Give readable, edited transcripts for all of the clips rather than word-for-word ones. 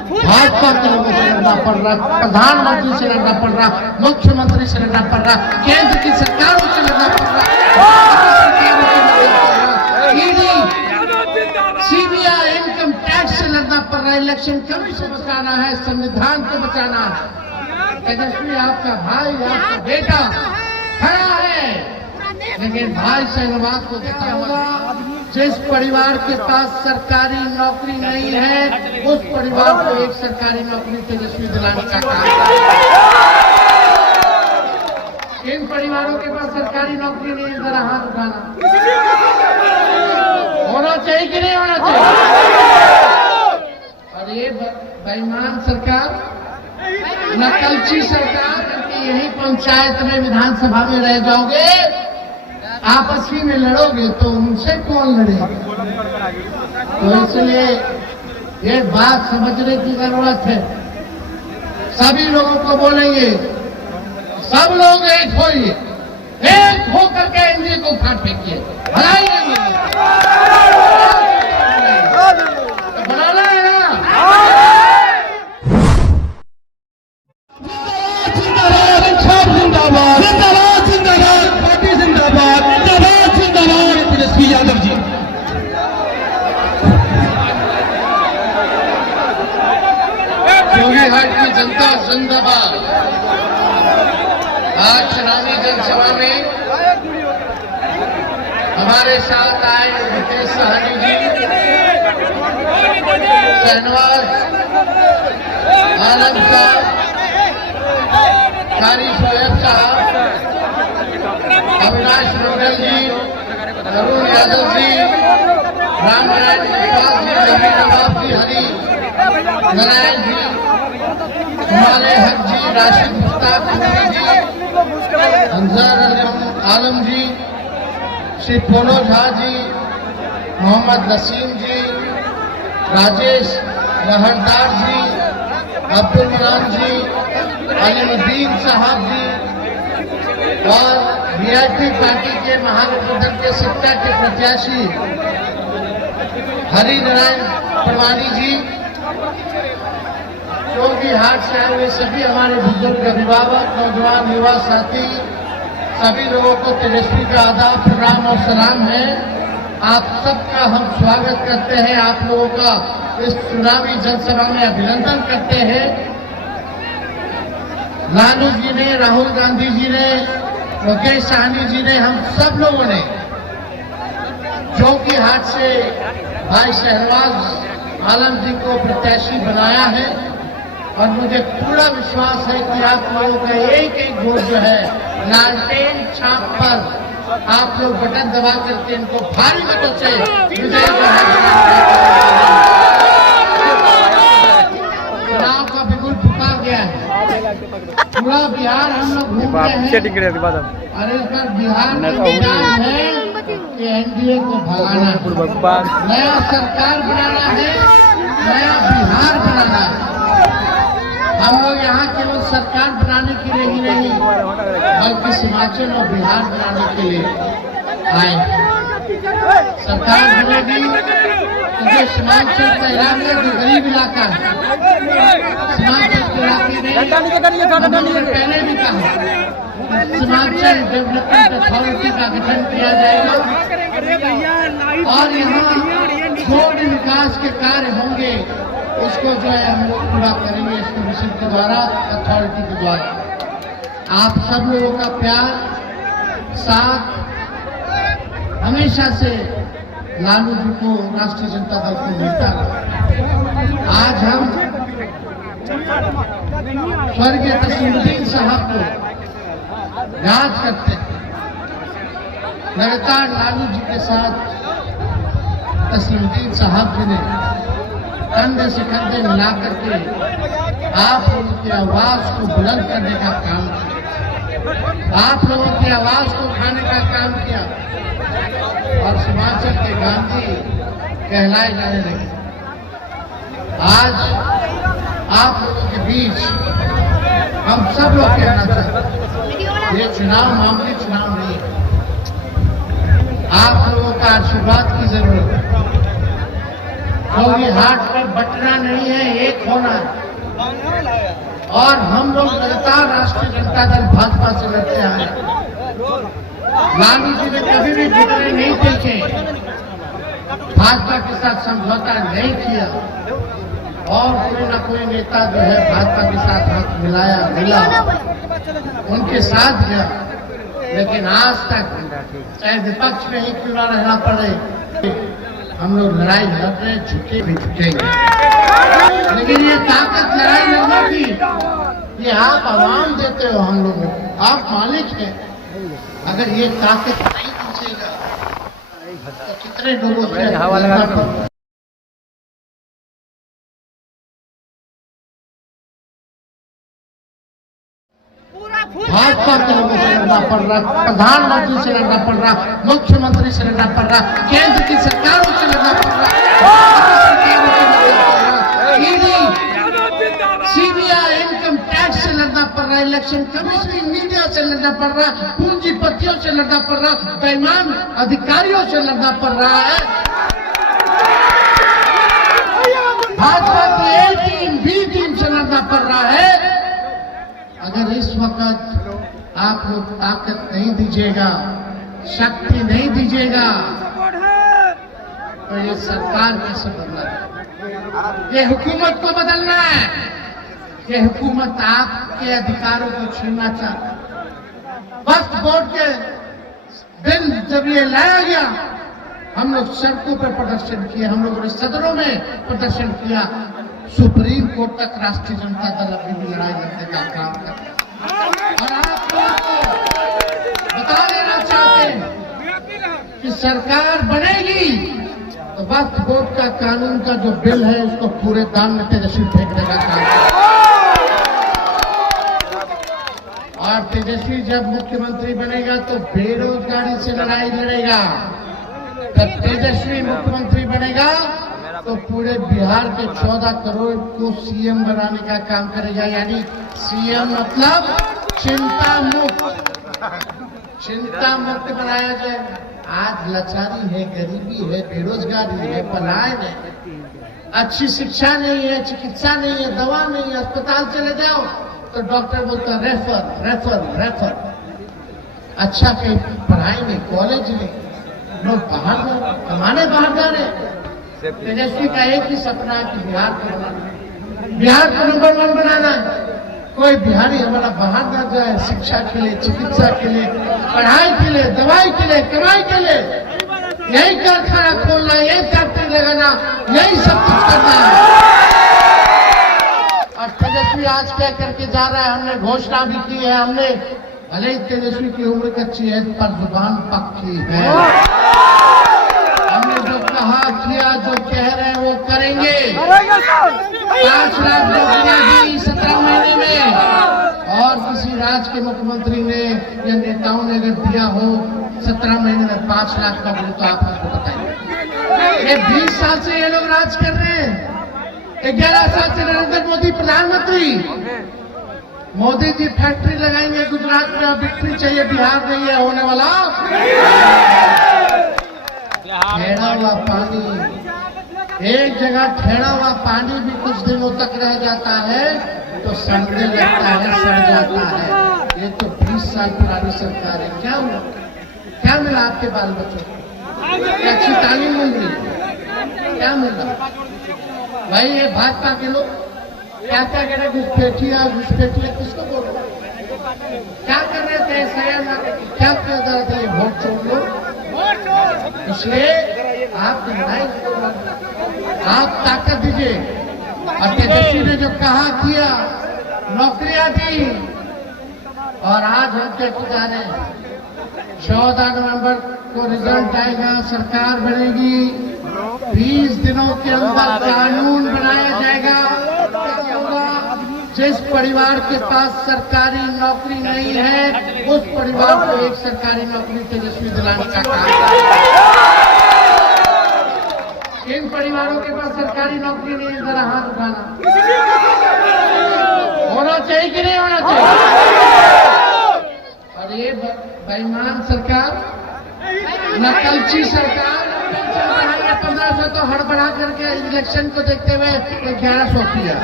भाजपा के लोगों से लड़ना पड़ रहा, प्रधानमंत्री से लड़ना पड़ रहा, मुख्यमंत्री से लड़ना पड़ रहा, केंद्र की सरकारों से लड़ना पड़ रहा, ईडी, सीबीआई, इनकम टैक्स से लड़ना पड़ रहा है, इलेक्शन कमीशन बचाना है, संविधान को बचाना है। तेजस्वी आपका भाई, आपका बेटा खड़ा है, लेकिन भाई शहनवाज को देखा होगा, जिस परिवार के पास सरकारी नौकरी नहीं है उस परिवार को एक सरकारी नौकरी तेजस्वी दिलाने का काम है। इन परिवारों के पास सरकारी नौकरी नहीं है, जरा हाथ उठाना। होना चाहिए कि नहीं होना चाहिए? और ये बेईमान सरकार, नकलची सरकार, यही पंचायत में विधानसभा में रह जाओगे, आपस में लड़ोगे तो उनसे कौन लड़ेगा? तो इसलिए ये बात समझने की जरूरत है। सभी लोगों को बोलेंगे, सब लोग एक होइए, एक होकर के एनडीए को उठा फेंकिए, बनाइए, बनाना है ना? यादव जी जोगीहाट की जनता जिंदाबाद। आज चुनावी जनसभा में हमारे साथ आए मुकेश साहनी जी, शहनवाज आलम साहब, कारी शोएब साहब, अविनाश मंडल जी, अरुण यादव जी, रामनारायण विश्वास जी, नवीन नवाब जी, हरी नारायण जी, हिमालय हक जी, राशिद मुश्ताक जी, अंजार आलम जी, श्री पोलो झा जी, मोहम्मद नसीम जी, राजेश लहरदार जी, अब्दुल मनान जी, अलीमुद्दीन साहब जी और वीआईपी पार्टी के महागठबंधन के सत्ता के प्रत्याशी हरि नारायण परवानी जी, जोगीहाट से आए हुए सभी हमारे बुजुर्ग, अभिभावक, नौजवान, युवा साथी, सभी लोगों को तेजस्वी का आदाब, प्रणाम और सलाम है। आप सबका हम स्वागत करते हैं, आप लोगों का इस चुनावी जनसभा में अभिनंदन करते हैं। लालू जी ने, राहुल गांधी जी ने, मुकेश साहनी जी ने, हम सब लोगों ने जोगीहाट से भाई शहनवाज आलम जी को प्रत्याशी बनाया है और मुझे पूरा विश्वास है कि आप लोगों का एक एक वोट जो है लालटेन छाप पर आप लोग बटन दबा करके इनको भारी मतों से विजय चुनाव का बिल्कुल पुकार गया है। पूरा बिहार हम लोग घूम रहे हैं और इस बार बिहार में है कि एनडीए को भगाना है, नया सरकार बनाना है, नया बिहार बनाना है। हम लोग यहाँ केवल सरकार बनाने के लिए ही नहीं बल्कि हिमाचल और बिहार बनाने के लिए आए। सरकार बनेगी क्योंकि सीमांचल का इलाका जो गरीब इलाका है, सीमांचल के इलाके में पहले भी कहा सीमांचल डेवलपमेंट अथॉरिटी का गठन किया जाएगा और यहाँ जो भी विकास के कार्य होंगे उसको जो है हम लोग पूरा करेंगे इस कमीशन के द्वारा, अथॉरिटी के द्वारा। आप सब लोगों का प्यार, साथ हमेशा से लालू जी को, राष्ट्रीय जनता दल को मिलता है। आज हम स्वर्गीय तस्लीमुद्दीन साहब को याद करते हैं। लगातार लालू जी के साथ तस्लीमुद्दीन साहब जी ने कंधे से कंधे मिला करके आप लोगों की आवाज को बुलंद करने का काम किया, आप लोगों की आवाज को उठाने का काम किया और हिमाचल के गांधी कहलाए जाने लगे। आज आप लोगों के बीच हम सब लोग कहना चाहते हैं, ये चुनाव मामूली चुनाव नहीं है, आप लोगों का आशीर्वाद की जरूरत है। जोगी हाट में बटना नहीं है, एक होना है। और हम लोग लगातार राष्ट्रीय जनता दल भाजपा से लड़ते आए। लालू जी ने कभी भी बिगड़े नहीं देखे, भाजपा के साथ समझौता नहीं किया और कोई ना कोई नेता जो है भाजपा के साथ हाथ मिला उनके साथ गया, लेकिन आज तक चाहे विपक्ष में ही क्यों ना रहना पड़े, हम लोग लड़ाई लड़ रहे, झुके भी झुकेंगे। लेकिन ये ताकत लड़ाई लड़ने की ये आप आवाम देते हो, हम लोगों को आप मालिक हैं। अगर ये ताकत नहीं दीजिएगा तो कितने लोगों से भाजपा के लोगों से लड़ना पड़ रहा, प्रधानमंत्री से लड़ना पड़ रहा, मुख्यमंत्री से लड़ना पड़ रहा, केंद्र की सरकारों से लड़ना पड़ रहा, ईडी, सीबीआई, इनकम टैक्स से लड़ना पड़ रहा, इलेक्शन कमीशन, मीडिया से लड़ना पड़ रहा, पूंजीपतियों से लड़ना पड़ रहा, बेईमान अधिकारियों से लड़ना पड़ रहा है। भाजपा की ए टीम, बी टीम से लड़ना पड़ रहा है। अगर इस वक्त आप लोग ताकत नहीं दीजिएगा, शक्ति नहीं दीजिएगा, तो ये सरकार कैसे बदलना है? ये हुकूमत को बदलना है। ये हुकूमत आपके अधिकारों को छीनना चाहती है। वक्फ बोर्ड के बिल जब ये लाया गया, हम लोग सड़कों पर प्रदर्शन किए, हम लोगों ने सदनों में प्रदर्शन किया, सुप्रीम कोर्ट तक राष्ट्रीय जनता दल अभी भी लड़ाई लड़ने का काम करता है। और आप लोगों को बता देना चाहते हैं कि सरकार बनेगी तो वक्फ बोर्ड का कानून का जो बिल है उसको पूरे दान में तेजस्वी फेंकने का काम है। और तेजस्वी जब मुख्यमंत्री बनेगा तो बेरोजगारी से लड़ाई लड़ेगा। जब तेजस्वी मुख्यमंत्री बनेगा तो पूरे बिहार के 14 करोड़ को सीएम बनाने का काम करेगा। यानी सीएम मतलब चिंता मुक्त बनाया जाए। आज लाचारी है, गरीबी है, बेरोजगारी है, पलायन है, अच्छी शिक्षा नहीं है, चिकित्सा नहीं है, दवा नहीं है। अस्पताल चले जाओ तो डॉक्टर बोलता रेफर रेफर रेफर। अच्छा कहीं पढ़ाई नहीं, कॉलेज नहीं, लोग बाहर कमाने बाहर जा रहे। तेजस्वी का एक ही सपना है कि बिहार को बनाना, बिहार को नंबर 1 बनाना है। कोई बिहारी हमारा बाहर न जाए, शिक्षा के लिए, चिकित्सा के लिए, पढ़ाई के लिए, दवाई के लिए, कमाई के लिए। यही कारखाना खोलना, यही फैक्ट्री लगाना, यही सब कुछ करना है। और तेजस्वी आज क्या करके जा रहा है, हमने घोषणा भी की है। हमने भले ही तेजस्वी की उम्र कच्ची है पर जुबान पक्की है। हमने जो कहा किया, जो कह रहे हैं वो करेंगे। 5 लाख नौकरियां दी 17 महीने में, और किसी राज्य के मुख्यमंत्री ने या नेताओं ने अगर दिया हो 17 महीने में 5 लाख नौकरी, तो आप हमको बताइए। ये 20 साल से ये लोग राज कर रहे हैं। 11 साल से नरेंद्र मोदी प्रधानमंत्री। मोदी जी फैक्ट्री लगाएंगे गुजरात में, अब बिक्री चाहिए, बिहार नहीं है होने वाला। ठहरा हुआ पानी, एक जगह ठहरा हुआ पानी भी कुछ दिनों तक रह जाता है तो सड़ने लगता है, सड़ जाता है। ये तो 20 साल पुरानी सरकार है। क्या हुआ, क्या मिला आपके बाल बच्चों को? अच्छी तालीम मिल रही, क्या मिला? भाई ये भाजपा के लोग क्या क्या कह रहे, घुसपैठिया घुसपैठिया किसको बोल रहे? क्या कर रहे थे? क्या कर रहे थे? वोट छोड़ लो, इसलिए आप ताकत दीजिए। और तेजस्वी ने जो कहा किया, नौकरियां दी, और आज हम क्या जा रहे हैं? 14 नवंबर को रिजल्ट आएगा, सरकार बनेगी, 20 दिनों के अंदर कानून बनाया जाएगा। जिस परिवार के पास सरकारी नौकरी नहीं है उस परिवार को एक सरकारी नौकरी तेजस्वी दिलाने का काम है। इन परिवारों के पास सरकारी नौकरी नहीं है, जरा हाथ उठाना। होना चाहिए कि नहीं होना चाहिए? और ये बेईमान सरकार, नकलची सरकार, 1500 तो हड़बड़ा करके इलेक्शन को देखते हुए 1100 किया।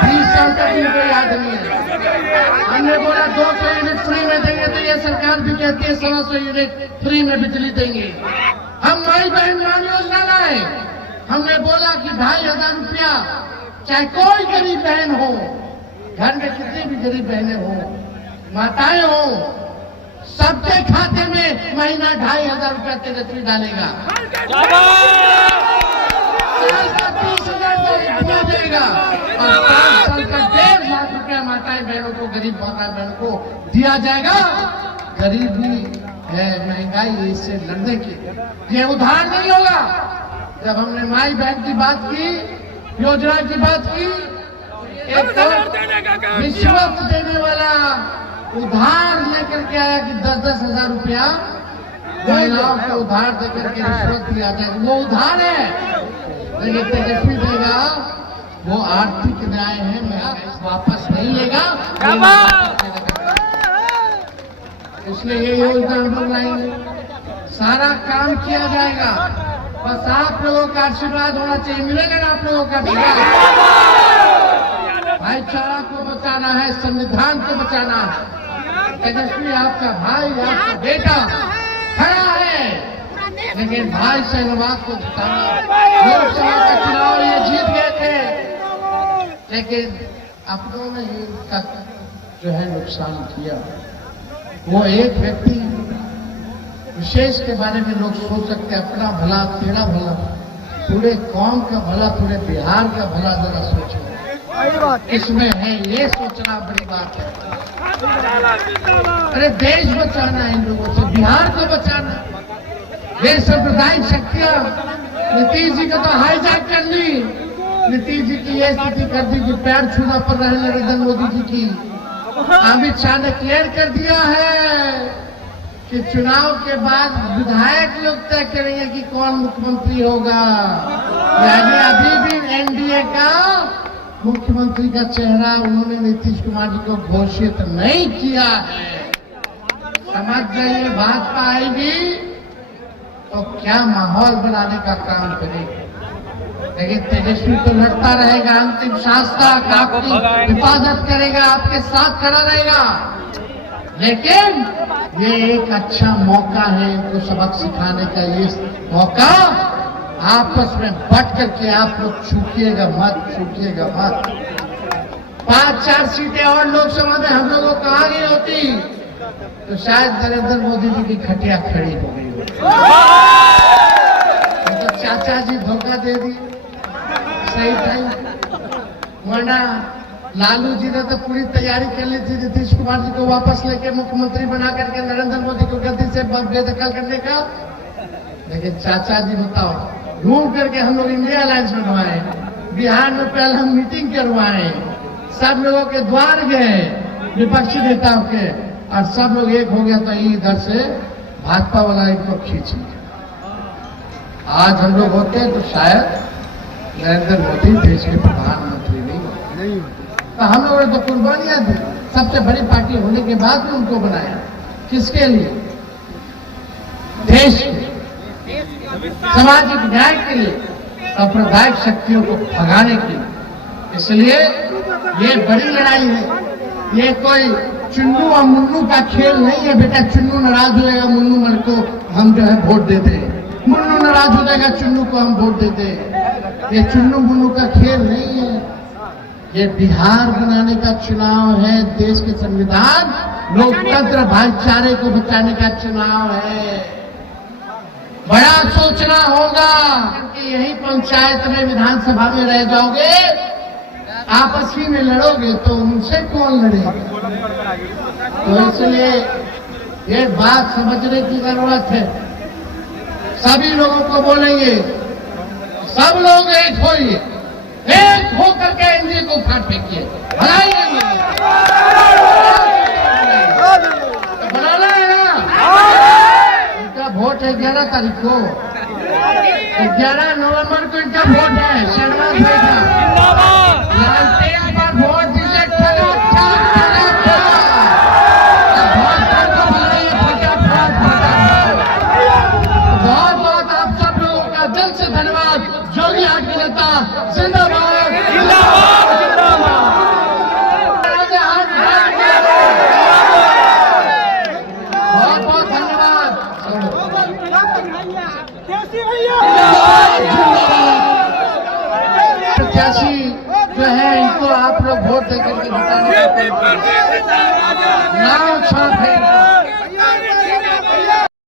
20 साल तक इनको याद नहीं है। हमने बोला 200 यूनिट फ्री में देंगे, तो ये सरकार भी कहती है 125 यूनिट फ्री में बिजली देंगे। हम माई बहन मान योजना लाए, हमने बोला कि 2500 रुपया, चाहे कोई गरीब बहन हो, घर में कितनी भी गरीब बहनें हो, माताएं हो, सबके खाते में महीना 2500 रुपया तेजस्वी डालेगा। 30,000 रुपया देगा और 5 साल का 1.5 लाख रुपया माताएं बहनों को, गरीब माताएं बहनों को दिया जाएगा। गरीबी है, महंगाई, इससे लड़ने के ये उधार नहीं होगा। जब हमने माई बहन की बात की, योजना की बात की, एक तो रिश्वत देने वाला उधार लेकर के आया कि 10-10 हजार रुपया महिलाओं को उधार देकर के रिश्वत दिया जाए, वो उधार है। लेकिन तेजस्वी देगा वो आर्थिक न्याय है, मैं वापस नहीं लेगा, इसलिए ये योजना हम लोग लाएंगे। सारा काम किया जाएगा, बस आप लोगों का आशीर्वाद होना चाहिए। मिलेगा ना आप लोगों का भाईचारा को बचाना है, संविधान को बचाना है। तेजस्वी आपका भाई, आपका बेटा खड़ा है, लेकिन भाई सहवाग को जिताना। लोकसभा का चुनाव ये जीत गए थे, लेकिन अपनों ने इनका जो है नुकसान किया। वो एक व्यक्ति विशेष के बारे में लोग सोच सकते हैं, अपना भला तेरा भला, पूरे कौम का भला, पूरे बिहार का भला जरा सोचो। इसमें है ये सोचना बड़ी बात है। अरे देश बचाना है इन लोगों से, बिहार को बचाना। ये सांप्रदायिक शक्तियां नीतीश जी को तो हाईजैक कर ली। नीतीश जी की ये स्थिति कर दी कि पैर छूना पड़ रहा है नरेंद्र मोदी जी की। अमित शाह ने क्लियर कर दिया है कि चुनाव के बाद विधायक लोग तय करेंगे कि कौन मुख्यमंत्री होगा। यानी अभी भी एनडीए का मुख्यमंत्री का चेहरा उन्होंने नीतीश कुमार जी को घोषित नहीं किया है। समझ जाइए, भाजपा आएगी तो क्या माहौल बनाने का काम करेगी। लेकिन तेजस्वी तो लड़ता रहेगा, अंतिम सांस तक आपकी हिफाजत करेगा, आपके साथ खड़ा रहेगा। लेकिन ये एक अच्छा मौका है इनको सबक सिखाने का। ये मौका आपस में बट करके आप लोग छूटिएगा मत, छूटिएगा मत। 5-4 सीटें और लोकसभा में हम लोगों को आ गई होती तो शायद नरेंद्र मोदी जी की खटिया खड़ी हो गई होती। तो चाचा जी धोखा दे दी सही टाइम, वरना लालू जी ने तो पूरी तैयारी कर ली थी नीतीश कुमार जी को वापस लेके मुख्यमंत्री बना करके नरेंद्र मोदी को गद्दी से बेदखल करने का। लेकिन चाचा जी बताओ, घूम करके हम लोग इंडिया अलायंस बनवाए, बिहार में पहले हम मीटिंग करवाए, सब लोगों के द्वार गए विपक्षी नेताओं के, और सब लोग एक हो गया तो इधर से भाजपा वाला इनको खींच लिया। आज हम लोग होते हैं तो शायद नरेंद्र मोदी देश के प्रधानमंत्री नहीं, तो हम लोगों ने तो कुर्बानियां दी। सबसे बड़ी पार्टी होने के बाद भी उनको बनाया, किसके लिए? देश के सामाजिक न्याय के लिए, सांप्रदायिक शक्तियों को भगाने के लिए। इसलिए ये बड़ी लड़ाई है, ये कोई चुन्नू और मुन्नू का खेल नहीं है। बेटा चुन्नू नाराज हो जाएगा, मुन्नू मन को हम जो है वोट देते हैं, मुन्नू नाराज हो जाएगा, चुन्नू को हम वोट देते हैं। ये चुन्नू मुन्नू का खेल नहीं है, ये बिहार बनाने का चुनाव है, देश के संविधान, लोकतंत्र, भाईचारे को बचाने का चुनाव है। बड़ा सोचना होगा कि यही पंचायत में, विधानसभा में रह जाओगे, आपस ही में लड़ोगे तो उनसे कौन लड़ेगा? तो इसलिए ये बात समझने की जरूरत है। सभी लोगों को बोलेंगे, सब लोग एक होइए, एक होकर के एनडीए को उखाड़ फेंकिए, बनाइए, बनाना है ना। इनका वोट है 11 तारीख को, 11 नवंबर को इनका वोट है। शहनाज बेटा लालटेन पर वोट दीजिए, बहुत बहुत आप सब प्रत्याशी जो है इनको आप लोग वोट देकर के जिताने का नाम साफ है।